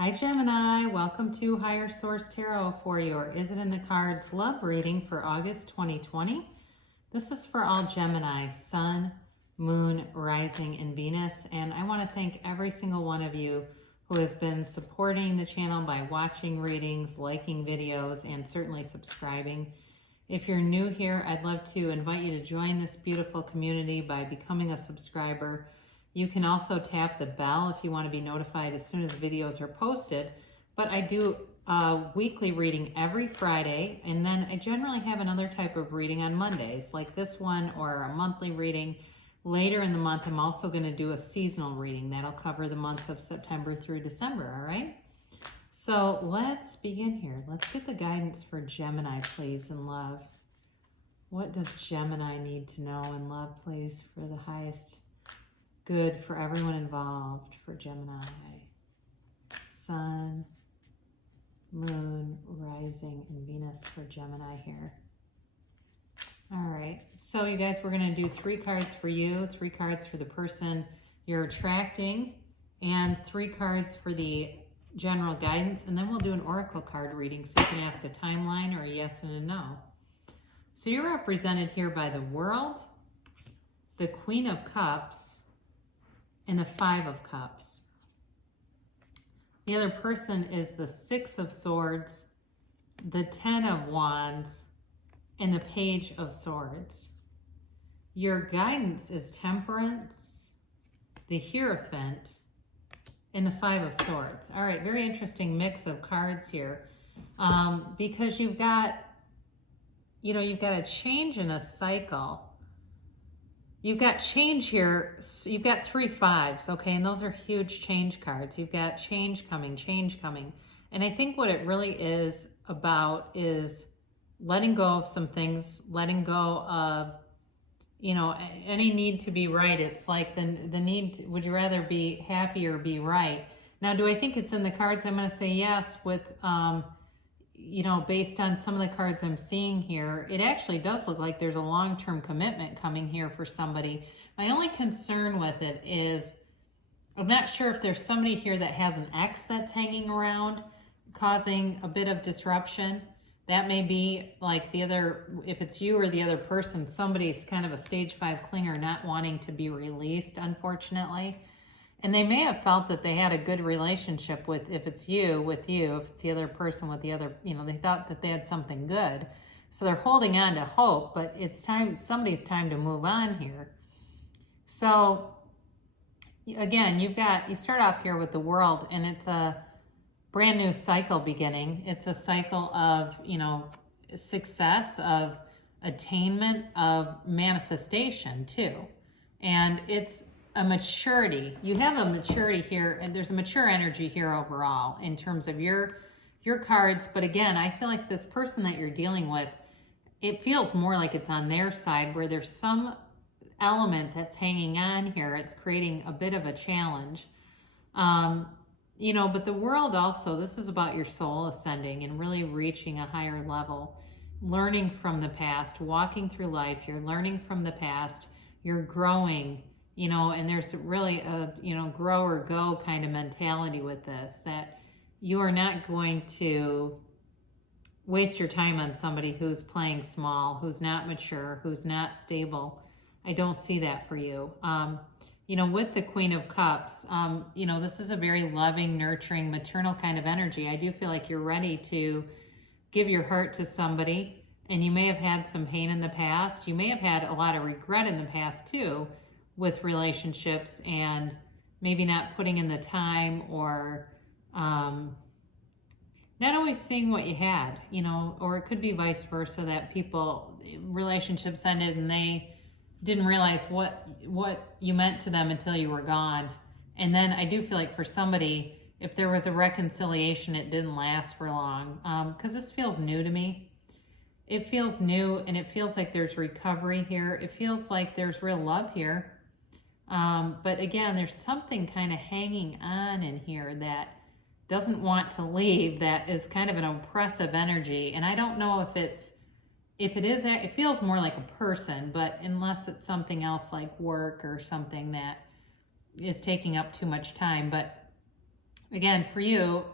Hi Gemini, welcome to Higher Source Tarot for your Is It in the Cards love reading for August 2020. This is for all Gemini, Sun, Moon, Rising, and Venus. And I want to thank every single one of you who has been supporting the channel by watching readings, liking videos, and certainly subscribing. If you're new here, I'd love to invite you to join this beautiful community by becoming a subscriber. You can also tap the bell if you want to be notified as soon as videos are posted. But I do a weekly reading every Friday, and then I generally have another type of reading on Mondays, like this one, or a monthly reading. Later in the month, I'm also going to do a seasonal reading. That'll cover the months of September through December, all right? So let's begin here. Let's get the guidance for Gemini, please, in love. What does Gemini need to know in love, please, for the highest good for everyone involved for Gemini? Sun, Moon, Rising, and Venus for Gemini here. All right, so you guys, we're going to do 3 cards for you, 3 cards for the person you're attracting, and 3 cards for the general guidance, and then we'll do an oracle card reading so you can ask a timeline or a yes and a no. So you're represented here by the World, the Queen of Cups, and the 5 of Cups. The other person is the 6 of Swords, the 10 of Wands, and the Page of Swords. Your guidance is Temperance, the Hierophant, and the 5 of Swords. All right, very interesting mix of cards here, because you've got a change in a cycle. You've got change here. You've got 3 5s, okay? And those are huge change cards. You've got change coming. And I think what it really is about is letting go of some things, letting go of, any need to be right. It's like the need to, would you rather be happy or be right? Now, do I think it's in the cards? I'm going to say yes with, based on some of the cards I'm seeing here, it actually does look like there's a long-term commitment coming here for somebody. My only concern with it is I'm not sure if there's somebody here that has an ex that's hanging around, causing a bit of disruption. That may be like the other, if it's you or the other person, somebody's kind of a stage 5 clinger not wanting to be released, unfortunately. And they may have felt that they had a good relationship with, if it's you, with you, if it's the other person with the other, they thought that they had something good. So they're holding on to hope, but it's time, somebody's time to move on here. So again, you start off here with the World, and it's a brand new cycle beginning. It's a cycle of, success, of attainment, of manifestation too. And it's a maturity. You have a maturity here, and there's a mature energy here overall in terms of your cards. But again, I feel like this person that you're dealing with, it feels more like it's on their side, where there's some element that's hanging on here. It's creating a bit of a challenge. But the World also, this is about your soul ascending and really reaching a higher level, learning from the past, walking through life. You're learning from the past, you're growing, and there's really a, grow or go kind of mentality with this, that you are not going to waste your time on somebody who's playing small, who's not mature, who's not stable. I don't see that for you. With the Queen of Cups, this is a very loving, nurturing, maternal kind of energy. I do feel like you're ready to give your heart to somebody, and you may have had some pain in the past. You may have had a lot of regret in the past too, with relationships, and maybe not putting in the time, or not always seeing what you had, or it could be vice versa, that relationships ended and they didn't realize what you meant to them until you were gone. And then I do feel like for somebody, if there was a reconciliation, it didn't last for long, because this feels new to me. It feels new, and it feels like there's recovery here. It feels like there's real love here. But again, there's something kind of hanging on in here that doesn't want to leave, that is kind of an oppressive energy. And I don't know if it feels more like a person, but unless it's something else like work or something that is taking up too much time. But again, for you,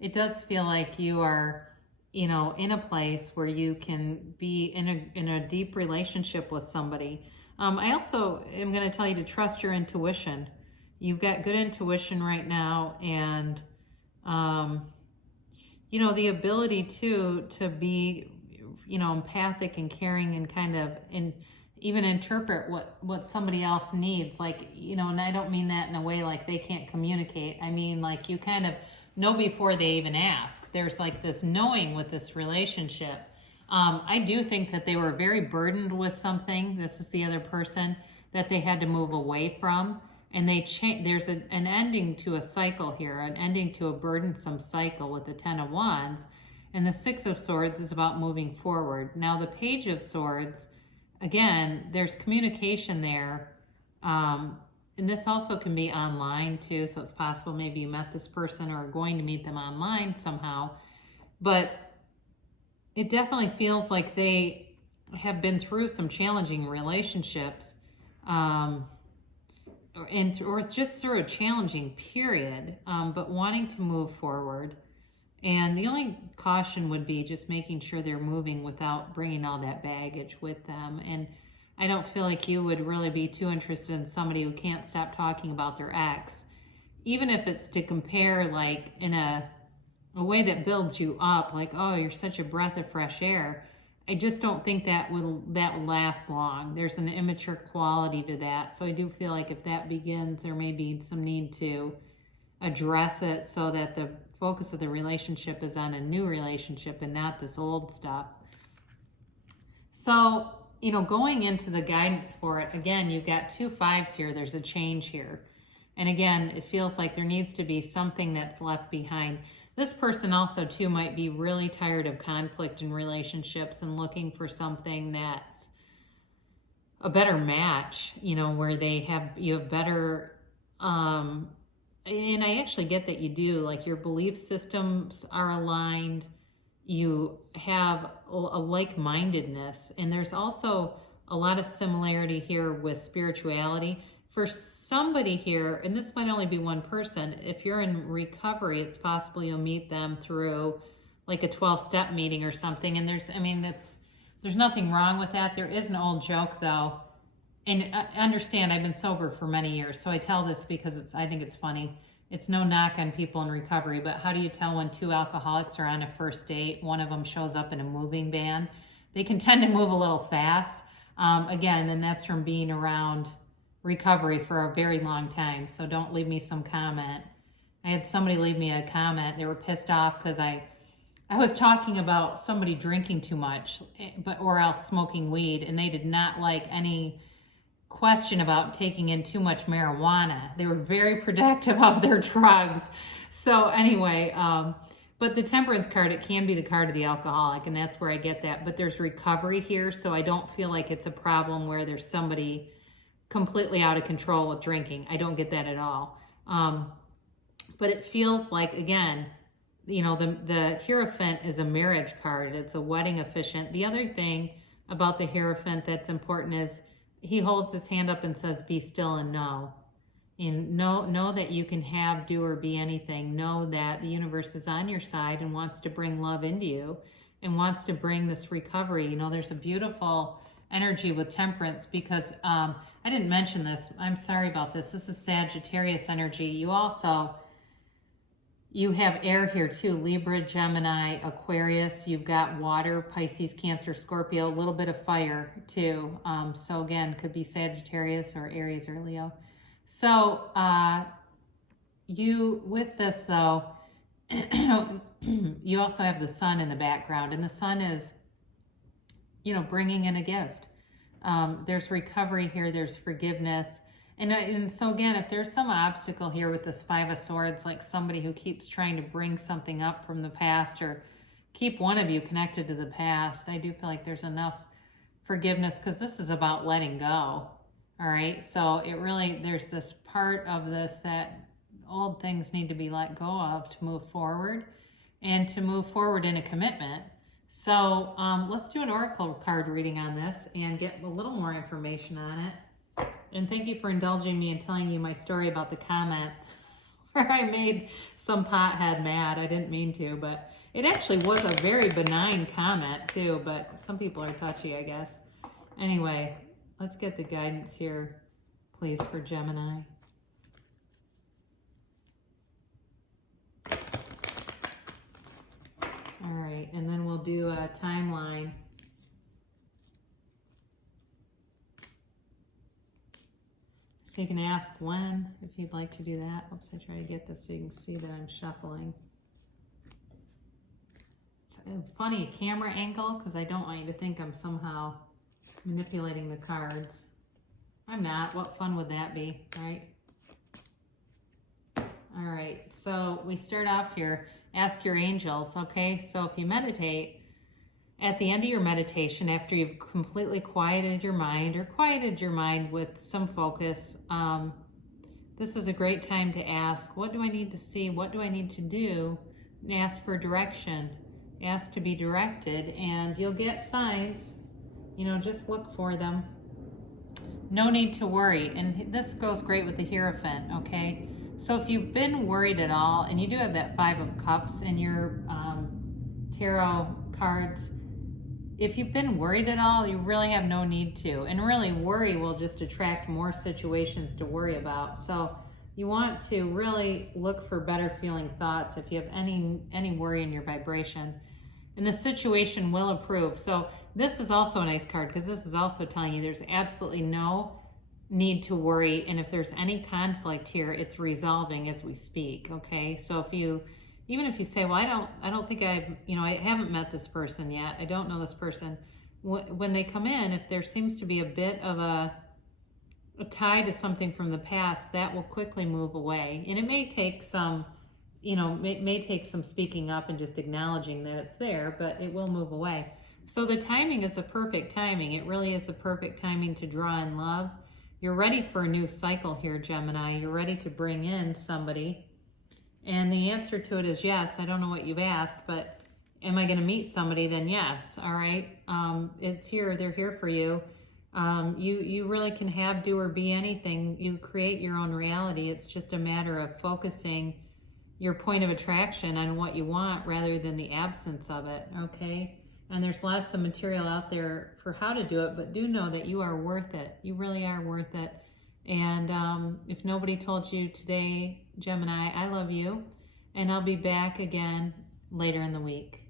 it does feel like you are, you know, in a place where you can be in a deep relationship with somebody. I also am going to tell you to trust your intuition. You've got good intuition right now, and um, you know, the ability to be, you know, empathic and caring and kind of even interpret what somebody else needs. Like, you know, and I don't mean that in a way like they can't communicate. I mean, like, you kind of know before they even ask. There's like this knowing with this relationship. I do think that they were very burdened with something. This is the other person that they had to move away from. And there's an ending to a cycle here, an ending to a burdensome cycle with the Ten of Wands. And the Six of Swords is about moving forward. Now, the Page of Swords, again, there's communication there. And this also can be online too. So it's possible maybe you met this person or are going to meet them online somehow. But it definitely feels like they have been through some challenging relationships, or just through a challenging period, but wanting to move forward. And the only caution would be just making sure they're moving without bringing all that baggage with them. And I don't feel like you would really be too interested in somebody who can't stop talking about their ex, even if it's to compare, like, in a way that builds you up, like, oh, you're such a breath of fresh air. I just don't think that will last long. There's an immature quality to that. So I do feel like if that begins, there may be some need to address it so that the focus of the relationship is on a new relationship and not this old stuff. So, you know, going into the guidance for it, again, you've got 2 5s here. There's a change here. And again, it feels like there needs to be something that's left behind. This person also, too, might be really tired of conflict in relationships and looking for something that's a better match, you know, where you have better, and I actually get that you do, like, your belief systems are aligned, you have a like-mindedness, and there's also a lot of similarity here with spirituality. For somebody here, and this might only be one person, if you're in recovery, it's possible you'll meet them through like a 12-step meeting or something. And there's nothing wrong with that. There is an old joke though. And I understand, I've been sober for many years, so I tell this because I think it's funny. It's no knock on people in recovery, but how do you tell when 2 alcoholics are on a first date? One of them shows up in a moving van. They can tend to move a little fast. Again, and that's from being around recovery for a very long time. So don't leave me some comment. I had somebody leave me a comment. They were pissed off because I was talking about somebody drinking too much, or else smoking weed, and they did not like any question about taking in too much marijuana. They were very protective of their drugs. So anyway, but the Temperance card, it can be the card of the alcoholic, and that's where I get that. But there's recovery here, so I don't feel like it's a problem where there's somebody completely out of control with drinking. I don't get that at all. But it feels like, again, you know, the Hierophant is a marriage card. It's a wedding officiant. The other thing about the Hierophant that's important is he holds his hand up and says, be still and know. And know that you can have, do, or be anything. Know that the universe is on your side and wants to bring love into you and wants to bring this recovery. You know, there's a beautiful energy with Temperance because I didn't mention this. I'm sorry about this. This is Sagittarius energy. You have air here too. Libra, Gemini, Aquarius. You've got water, Pisces, Cancer, Scorpio, a little bit of fire too. So again, could be Sagittarius or Aries or Leo. So with this though, you also have the sun in the background, and the sun is, you know, bringing in a gift. There's recovery here. There's forgiveness. And so again, if there's some obstacle here with this 5 of Swords, like somebody who keeps trying to bring something up from the past or keep one of you connected to the past, I do feel like there's enough forgiveness because this is about letting go. All right. So there's this part of this that old things need to be let go of to move forward and to move forward in a commitment. So let's do an oracle card reading on this and get a little more information on it. And thank you for indulging me and telling you my story about the comment or I made some pothead mad. I didn't mean to, but it actually was a very benign comment too, but some people are touchy, I guess. Anyway, let's get the guidance here, please, for Gemini. All right, and then we'll do a timeline. So you can ask when, if you'd like to do that. Oops, I try to get this so you can see that I'm shuffling. It's a funny camera angle because I don't want you to think I'm somehow manipulating the cards. I'm not. What fun would that be, right? All right, so we start off here. Ask your angels, okay? So if you meditate, at the end of your meditation, after you've completely quieted your mind or quieted your mind with some focus, this is a great time to ask, what do I need to see? What do I need to do? And ask for direction. Ask to be directed, and you'll get signs. You know, just look for them. No need to worry. And this goes great with the Hierophant, okay? So if you've been worried at all, and you do have that Five of Cups in your tarot cards, if you've been worried at all, you really have no need to. And really, worry will just attract more situations to worry about. So you want to really look for better feeling thoughts if you have any worry in your vibration. And the situation will improve. So this is also a nice card because this is also telling you there's absolutely no need to worry, and if there's any conflict here, it's resolving as we speak, okay? So if you, even if you say, well, I don't think I haven't met this person yet, I don't know this person, when they come in, if there seems to be a bit of a tie to something from the past, that will quickly move away. And it may take some, may take some speaking up and just acknowledging that it's there, but it will move away. So the timing is a perfect timing. It really is a perfect timing to draw in love. You're ready for a new cycle here, Gemini. You're ready to bring in somebody. And the answer to it is yes. I don't know what you've asked, but am I going to meet somebody? Then yes. All right. It's here. They're here for you. You really can have, do, or be anything. You create your own reality. It's just a matter of focusing your point of attraction on what you want rather than the absence of it. Okay. And there's lots of material out there for how to do it, but do know that you are worth it. You really are worth it. And if nobody told you today, Gemini, I love you, and I'll be back again later in the week.